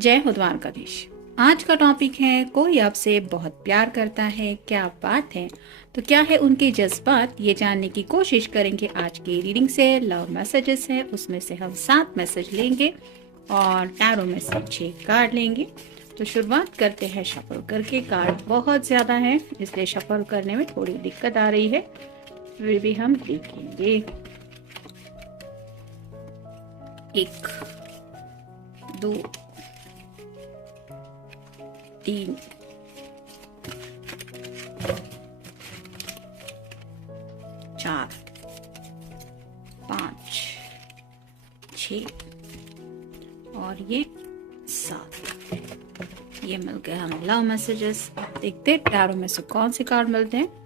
जय हो द्वारकाधीश। आज का टॉपिक है, कोई आपसे बहुत प्यार करता है, क्या बात है? तो क्या है उनके जज्बात, ये जानने की कोशिश करेंगे आज की रीडिंग से। लव मैसेजेस है, उसमें से हम 7 मैसेज लेंगे और टैरो में से 6 कार्ड लेंगे। तो शुरुआत करते हैं शफल करके। कार्ड बहुत ज्यादा है इसलिए शफल करने में थोड़ी दिक्कत आ रही है, फिर भी हम देखेंगे। 1 2 3 4 5 6 और ये 7। ये मिल गए हमें लव मैसेजेस। देखते हैं टैरो में से कौन से कार्ड मिलते हैं।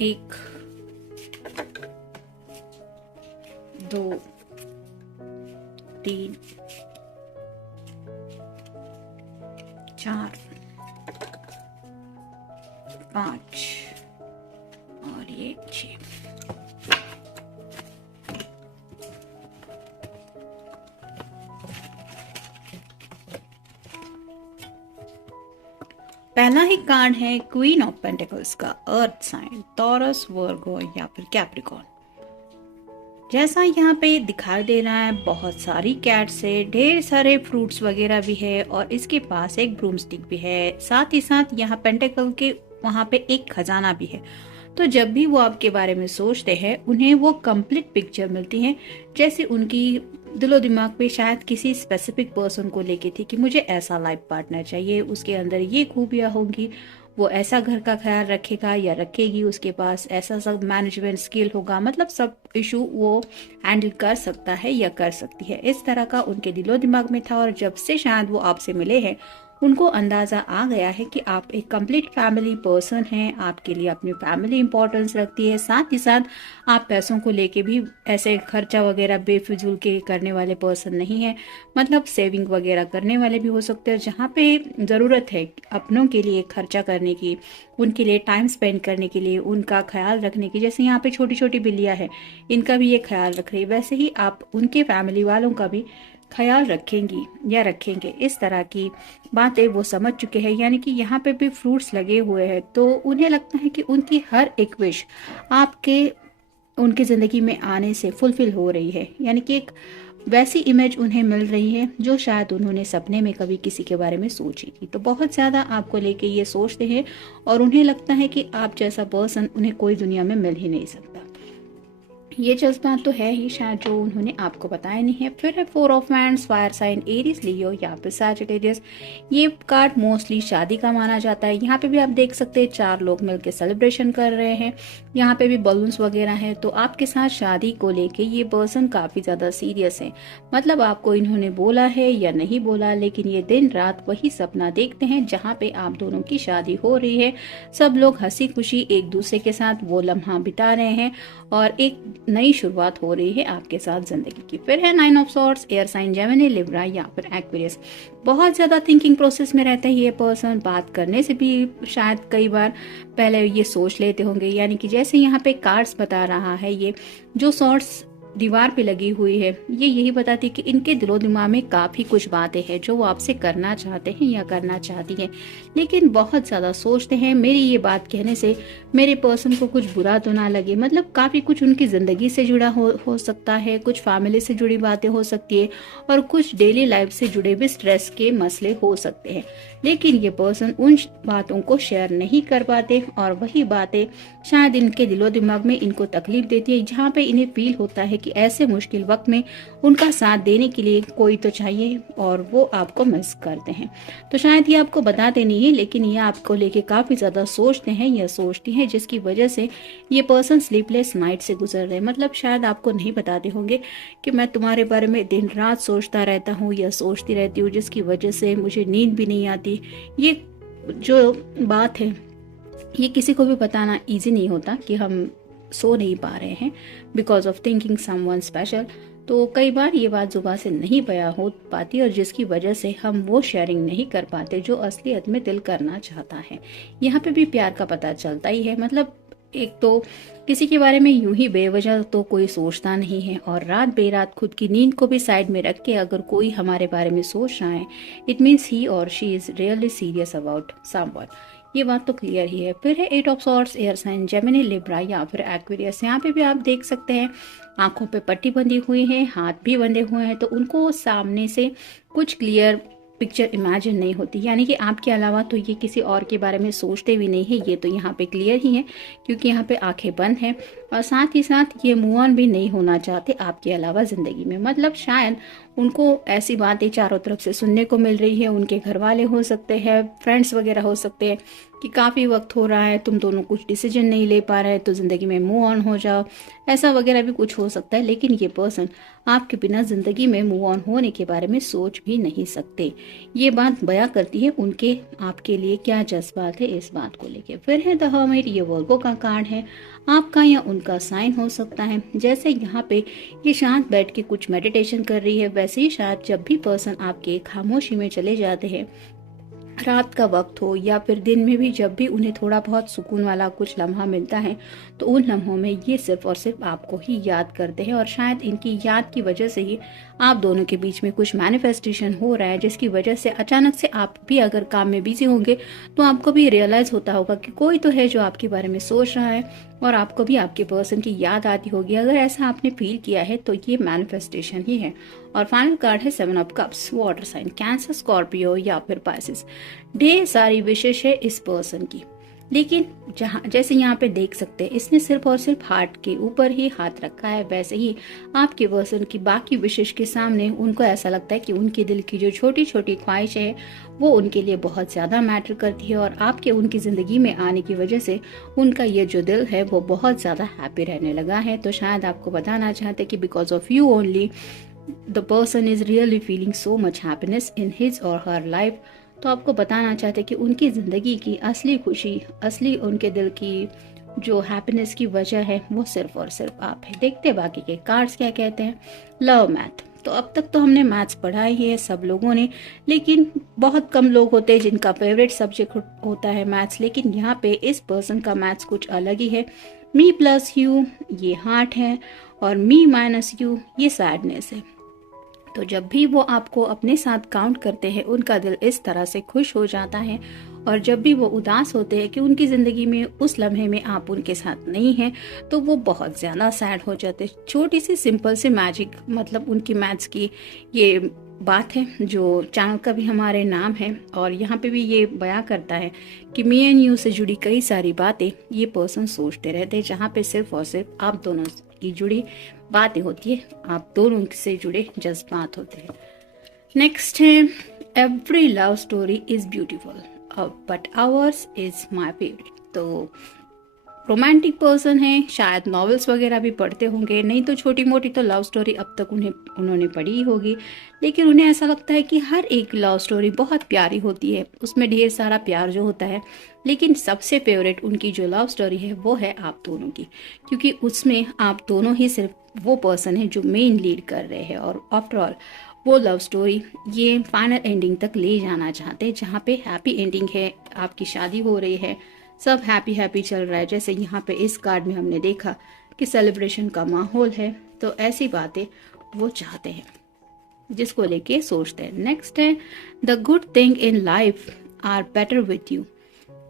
एक 2 3 4 5 और ये 6। पहला ही कार्ड है क्वीन ऑफ पेंटिकल्स का, अर्थ साइन, टॉरस, वर्गो या फिर कैप्रिकॉर्न। जैसा यहाँ पे दिखाई दे रहा है, बहुत सारी कैट्स है, ढेर सारे फ्रूट्स वगैरह भी है और इसके पास एक ब्रूमस्टिक भी है। साथ ही साथ यहाँ पेंटिकल के वहाँ पे एक खजाना भी है। तो जब भी वो आपके बारे में सोचते हैं, उन्हें वो कंप्लीट पिक्चर मिलती है, जैसे उनकी दिलो दिमाग पे शायद किसी स्पेसिफिक पर्सन को लेके थी कि मुझे ऐसा लाइफ पार्टनर चाहिए, उसके अंदर ये खूबियां होंगी, वो ऐसा घर का ख्याल रखेगा या रखेगी, उसके पास ऐसा सब मैनेजमेंट स्किल होगा, मतलब सब इशू वो हैंडल कर सकता है या कर सकती है। इस तरह का उनके दिलो दिमाग में था और जब से शायद वो आपसे मिले हैं, उनको अंदाजा आ गया है कि आप एक कंप्लीट फैमिली पर्सन हैं, आपके लिए अपनी फैमिली इंपॉर्टेंस रखती है। साथ ही साथ आप पैसों को लेके भी ऐसे खर्चा वगैरह बेफिजूल के करने वाले पर्सन नहीं है, मतलब सेविंग वगैरह करने वाले भी हो सकते हैं। जहाँ पे ज़रूरत है अपनों के लिए खर्चा करने की, उनके लिए टाइम स्पेंड करने के लिए, उनका ख्याल रखने की, जैसे यहाँ पे छोटी छोटी बिल्लियाँ हैं, इनका भी ये ख्याल रख रही है, वैसे ही आप उनके फैमिली वालों का भी ख्याल रखेंगी या रखेंगे। इस तरह की बातें वो समझ चुके हैं। यानी कि यहाँ पे भी फ्रूट्स लगे हुए हैं, तो उन्हें लगता है कि उनकी हर एक विश आपके उनकी ज़िंदगी में आने से फुलफिल हो रही है। यानी कि एक वैसी इमेज उन्हें मिल रही है जो शायद उन्होंने सपने में कभी किसी के बारे में सोची थी। तो बहुत ज़्यादा आपको लेके ये सोचते हैं और उन्हें लगता है कि आप जैसा पर्सन उन्हें कोई दुनिया में मिल ही नहीं सकता। ये जज्बात तो है ही शायद जो उन्होंने आपको बताया नहीं है। फिर है 4 of wands, fire sign Aries, Leo या फिर सैजिटेरियस। ये कार्ड मोस्टली शादी का माना जाता है। यहाँ पे भी आप देख सकते हैं 4 लोग मिलकर सेलिब्रेशन कर रहे हैं। यहाँ पे भी बलून्स वगैरह हैं। तो आपके साथ शादी को लेके ये पर्सन काफी ज्यादा सीरियस है। मतलब आपको इन्होंने बोला है या नहीं बोला, लेकिन ये दिन रात वही सपना देखते हैं जहाँ पे आप दोनों की शादी हो रही है। सब लोग हंसी खुशी एक दूसरे के साथ वो लम्हा बिता रहे हैं और एक नई शुरुआत हो रही है आपके साथ जिंदगी की। फिर है 9 of swords, air sign, Gemini, Libra या फिर एक्वेरियस। बहुत ज्यादा थिंकिंग प्रोसेस में रहता है ये पर्सन। बात करने से भी शायद कई बार पहले ये सोच लेते होंगे। यानी कि जैसे यहाँ पे कार्ड्स बता रहा है, ये जो सॉर्ड्स दीवार पे लगी हुई है, ये यही बताती है कि इनके दिलो दिमाग में काफी कुछ बातें हैं जो वो आपसे करना चाहते हैं या करना चाहती हैं, लेकिन बहुत ज्यादा सोचते हैं मेरी ये बात कहने से मेरे पर्सन को कुछ बुरा तो ना लगे। मतलब काफी कुछ उनकी जिंदगी से जुड़ा हो सकता है, कुछ फैमिली से जुड़ी बातें हो सकती है और कुछ डेली लाइफ से जुड़े भी स्ट्रेस के मसले हो सकते हैं। लेकिन ये पर्सन उन बातों को शेयर नहीं कर पाते और वही बातें शायद इनके दिलो दिमाग में इनको तकलीफ देती है, जहाँ पे इन्हें फील होता है कि ऐसे मुश्किल वक्त में उनका साथ देने के लिए कोई तो चाहिए और वो आपको मिस करते हैं। तो शायद ये आपको बताते नहीं है, लेकिन ये आपको लेके काफी ज्यादा सोचते हैं या सोचती हैं, जिसकी वजह से ये पर्सन स्लीपलेस नाइट से गुजर रहे हैं। मतलब शायद आपको नहीं बताते होंगे कि मैं तुम्हारे बारे में दिन रात सोचता रहता हूँ या सोचती रहती हूँ, जिसकी वजह से मुझे नींद भी नहीं आती। ये जो बात है ये किसी को भी बताना इजी नहीं होता कि हम सो नहीं पा रहे हैं because of thinking someone special. तो कई बार ये बात जुबान से नहीं बयां हो पाती और जिसकी वजह से हम वो शेयरिंग नहीं कर पाते जो असलियत में दिल करना चाहता है। यहाँ पे भी प्यार का पता चलता ही है। मतलब एक तो किसी के बारे में यूं ही बेवजह तो कोई सोचता नहीं है, और रात बेरात खुद की नींद को भी साइड में रख के अगर कोई हमारे बारे में सोच रहा है, इट मीन्स ही और she is really serious about someone. ये बात तो क्लियर ही है। फिर है eight of swords, air sign Gemini, Libra या फिर एक्वेरियस। यहाँ पे भी आप देख सकते हैं आंखों पे पट्टी बंधी हुई है, हाथ भी बंधे हुए हैं, तो उनको सामने से कुछ क्लियर पिक्चर इमेजिन नहीं होती, यानी कि आपके अलावा तो ये किसी और के बारे में सोचते भी नहीं है। ये तो यहाँ पे क्लियर ही है क्योंकि यहाँ पे आंखें बंद हैं, और साथ ही साथ ये मूव ऑन भी नहीं होना चाहते आपके अलावा जिंदगी में। मतलब शायद उनको ऐसी बातें चारों तरफ से सुनने को मिल रही है, उनके घर वाले हो सकते हैं, फ्रेंड्स वगैरह हो सकते हैं कि काफ़ी वक्त हो रहा है, तुम दोनों कुछ डिसीजन नहीं ले पा रहे, तो ज़िंदगी में मूव ऑन हो जाओ, ऐसा वगैरह भी कुछ हो सकता है। लेकिन ये पर्सन आपके बिना ज़िंदगी में मूव ऑन होने के बारे में सोच भी नहीं सकते। ये बात बयां करती है उनके आपके लिए क्या जज्बात है इस बात को लेके। फिर है द हर्मिट, ये वर्गो का कार्ड है, आपका या उनका साइन हो सकता है। जैसे यहाँ पे ये शांत बैठ के कुछ मेडिटेशन कर रही है, वैसे ही शायद जब भी पर्सन आपके खामोशी में चले जाते हैं, रात का वक्त हो या फिर दिन में भी, जब भी उन्हें थोड़ा बहुत सुकून वाला कुछ लम्हा मिलता है तो उन लम्हों में ये सिर्फ और सिर्फ आपको ही याद करते हैं। और शायद इनकी याद की वजह से ही आप दोनों के बीच में कुछ मैनिफेस्टेशन हो रहा है, जिसकी वजह से अचानक से आप भी अगर काम में बिजी होंगे तो आपको भी रियलाइज होता होगा कि कोई तो है जो आपके बारे में सोच रहा है और आपको भी आपके पर्सन की याद आती होगी। अगर ऐसा आपने फील किया है तो ये मैनिफेस्टेशन ही है। और फाइनल कार्ड है seven of cups, water sign, Cancer, Scorpio या फिर पाइसेस। ढेर सारी विशेष है इस पर्सन की, लेकिन जैसे यहाँ पे देख सकते हैं इसने सिर्फ और सिर्फ हार्ट के ऊपर ही हाथ रखा है। वैसे ही आपके पर्सन की बाकी विशेष के सामने उनको ऐसा लगता है कि उनके दिल की जो छोटी छोटी ख्वाहिश है वो उनके लिए बहुत ज्यादा मैटर करती है, और आपके उनकी जिंदगी में आने की वजह से उनका ये जो दिल है वो बहुत ज्यादा हैप्पी रहने लगा है। तो शायद आपको बताना चाहते कि because of you only the person is really feeling so much happiness in his और हर लाइफ। तो आपको बताना चाहते कि उनकी ज़िंदगी की असली खुशी, असली उनके दिल की जो हैप्पीनेस की वजह है वो सिर्फ और सिर्फ आप है। देखते बाकी के कार्ड्स क्या कहते हैं। लव मैथ, तो अब तक तो हमने मैथ्स पढ़ा ही है सब लोगों ने, लेकिन बहुत कम लोग होते हैं जिनका फेवरेट सब्जेक्ट होता है मैथ्स। लेकिन यहाँ पे इस पर्सन का मैथ्स कुछ अलग ही है। मी प्लस यू ये हार्ट है, और मी माइनस यू ये सैडनेस है। तो जब भी वो आपको अपने साथ काउंट करते हैं उनका दिल इस तरह से खुश हो जाता है, और जब भी वो उदास होते हैं कि उनकी ज़िंदगी में उस लम्हे में आप उनके साथ नहीं हैं तो वो बहुत ज़्यादा सैड हो जाते हैं। छोटी सी सिंपल सी मैजिक, मतलब उनकी मैथ्स की ये बात है जो चैनल का भी हमारे नाम है, और यहाँ पे भी ये बयां करता है कि मी एंड यू से जुड़ी कई सारी बातें ये पर्सन सोचते रहते हैं, जहाँ पे सिर्फ और सिर्फ आप दोनों की जुड़ी बातें होती है, आप दोनों से जुड़े जज्बात होते हैं। नेक्स्ट है every love story is beautiful but hours is my favourite. तो रोमांटिक पर्सन है, शायद नॉवेल्स वगैरह भी पढ़ते होंगे, नहीं तो छोटी मोटी तो लव स्टोरी अब तक उन्होंने पढ़ी ही होगी, लेकिन उन्हें ऐसा लगता है कि हर एक लव स्टोरी बहुत प्यारी होती है, उसमें ढेर सारा प्यार जो होता है। लेकिन सबसे फेवरेट उनकी जो लव स्टोरी है वो है आप दोनों की, क्योंकि उसमें आप दोनों ही सिर्फ वो पर्सन है जो मेन लीड कर रहे हैं, और आफ्टर ऑल वो लव स्टोरी ये फाइनल एंडिंग तक ले जाना चाहते हैं, जहाँ पे हैप्पी एंडिंग है, आपकी शादी हो रही है, सब हैप्पी हैप्पी चल रहा है। जैसे यहाँ पे इस कार्ड में हमने देखा कि सेलिब्रेशन का माहौल है, तो ऐसी बातें वो चाहते हैं जिसको लेके सोचते हैं। नेक्स्ट है the good thing in life are better with you.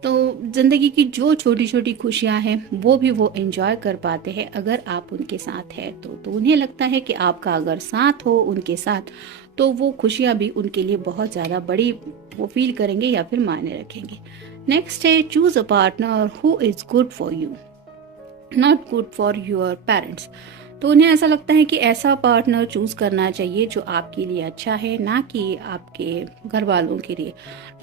तो ज़िंदगी की जो छोटी छोटी खुशियाँ हैं वो भी वो एंजॉय कर पाते हैं अगर आप उनके साथ हैं तो उन्हें लगता है कि आपका अगर साथ हो उनके साथ तो वो खुशियाँ भी उनके लिए बहुत ज़्यादा बड़ी वो फील करेंगे या फिर मायने रखेंगे। नेक्स्ट है choose a partner who is good for you not good for your parents. तो उन्हें ऐसा लगता है कि ऐसा पार्टनर चूज करना चाहिए जो आपके लिए अच्छा है, ना कि आपके घर वालों के लिए।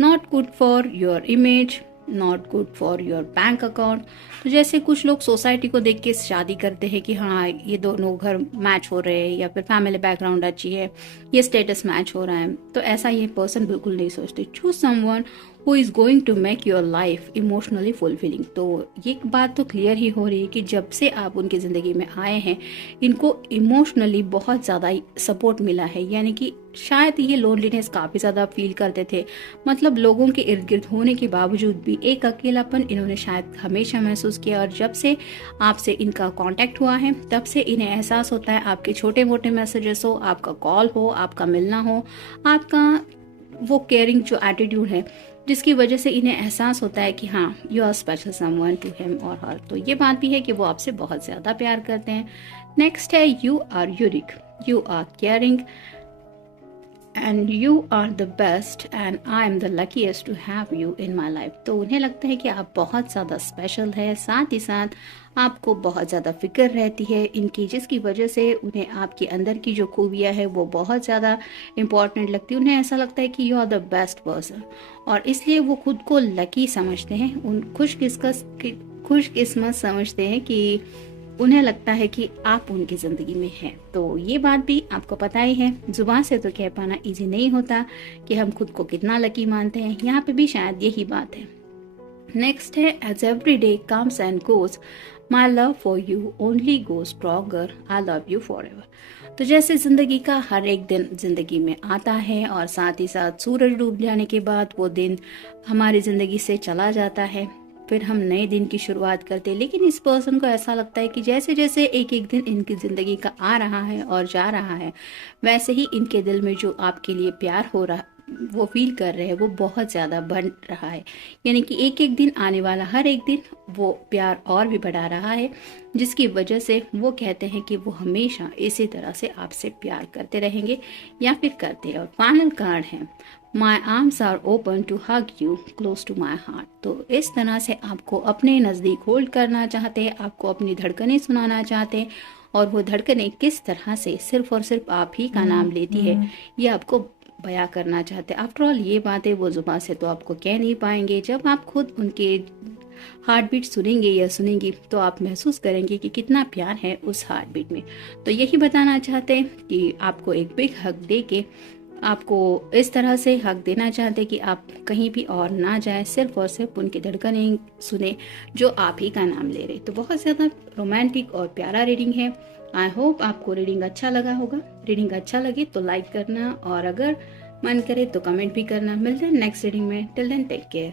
Not good for your image, not good for your bank account. तो जैसे कुछ लोग सोसाइटी को देख के शादी करते हैं कि हाँ ये दोनों घर मैच हो रहे हैं या फिर फैमिली बैकग्राउंड अच्छी है, ये स्टेटस मैच हो रहा है, तो ऐसा ये पर्सन बिल्कुल नहीं सोचते। Choose someone who is going to make your life emotionally fulfilling. तो ये बात तो क्लियर ही हो रही है कि जब से आप उनकी ज़िंदगी में आए हैं इनको इमोशनली बहुत ज़्यादा सपोर्ट मिला है, यानी कि शायद ये लोनलीनेस काफ़ी ज़्यादा फील करते थे, मतलब लोगों के इर्द गिर्द होने के बावजूद भी एक अकेलापन इन्होंने शायद हमेशा महसूस किया। और जब से आपसे इनका कांटेक्ट हुआ है तब से इन्हें एहसास होता है, आपके छोटे मोटे मैसेजेस हो, आपका कॉल हो, आपका मिलना हो, आपका वो केयरिंग जो एटीट्यूड है जिसकी वजह से इन्हें एहसास होता है कि हाँ you are special someone to him और हर। तो ये बात भी है कि वो आपसे बहुत ज़्यादा प्यार करते हैं। नेक्स्ट है you are unique, you are caring and you are the best and I am the luckiest to have you in my life. तो उन्हें लगता है कि आप बहुत ज़्यादा स्पेशल है, साथ ही साथ आपको बहुत ज़्यादा फिक्र रहती है इनकी, जिसकी वजह से उन्हें आपके अंदर की जो खूबियाँ है वो बहुत ज़्यादा इम्पॉर्टेंट लगती है। उन्हें ऐसा लगता है कि you are the best person और इसलिए वो खुद को लकी समझते हैं, उन खुशकिस्मत समझते हैं कि उन्हें लगता है कि आप उनकी ज़िंदगी में हैं। तो ये बात भी आपको पता ही है, जुबान से तो कह पाना इजी नहीं होता कि हम खुद को कितना लकी मानते हैं, यहाँ पे भी शायद यही बात है। नेक्स्ट है as every day comes and goes my love for you only go stronger, I love you forever. तो जैसे ज़िंदगी का हर एक दिन ज़िंदगी में आता है और साथ ही साथ सूरज डूब जाने के बाद वो दिन हमारी ज़िंदगी से चला जाता है, फिर हम नए दिन की शुरुआत करते हैं। लेकिन इस पर्सन को ऐसा लगता है कि जैसे जैसे एक एक दिन इनकी ज़िंदगी का आ रहा है और जा रहा है, वैसे ही इनके दिल में जो आपके लिए प्यार हो रहा वो फील कर रहे हैं वो बहुत ज़्यादा बढ़ रहा है। यानी कि एक एक दिन आने वाला हर एक दिन वो प्यार और भी बढ़ा रहा है, जिसकी वजह से वो कहते हैं कि वो हमेशा इसी तरह से आपसे प्यार करते रहेंगे या फिर करते हैं। और फाइनल कार्ड है my arms are open to hug you close to my heart. तो इस तरह से आपको अपने नज़दीक होल्ड करना चाहते हैं, आपको अपनी धड़कनें सुनाना चाहते हैं और वो धड़कनें किस तरह से सिर्फ और सिर्फ आप ही का नाम लेती है ये आपको बयां करना चाहते हैं। आफ्टर ऑल ये बातें वो जुबान से तो आपको कह नहीं पाएंगे, जब आप खुद उनके हार्ट बीट सुनेंगे या सुनेंगी तो आप महसूस करेंगे कि कितना प्यार है उस हार्ट बीट में। तो यही बताना चाहते हैं कि आपको एक बिग हक दे के आपको इस तरह से हक देना चाहते कि आप कहीं भी और ना जाए, सिर्फ और सिर्फ उनकी धड़कनें सुने जो आप ही का नाम ले रहे। तो बहुत ज़्यादा रोमांटिक और प्यारा रीडिंग है। आई होप आपको रीडिंग अच्छा लगा होगा। रीडिंग अच्छा लगे तो लाइक करना और अगर मन करे तो कमेंट भी करना। मिलते हैं नेक्स्ट रीडिंग में। Till then take care.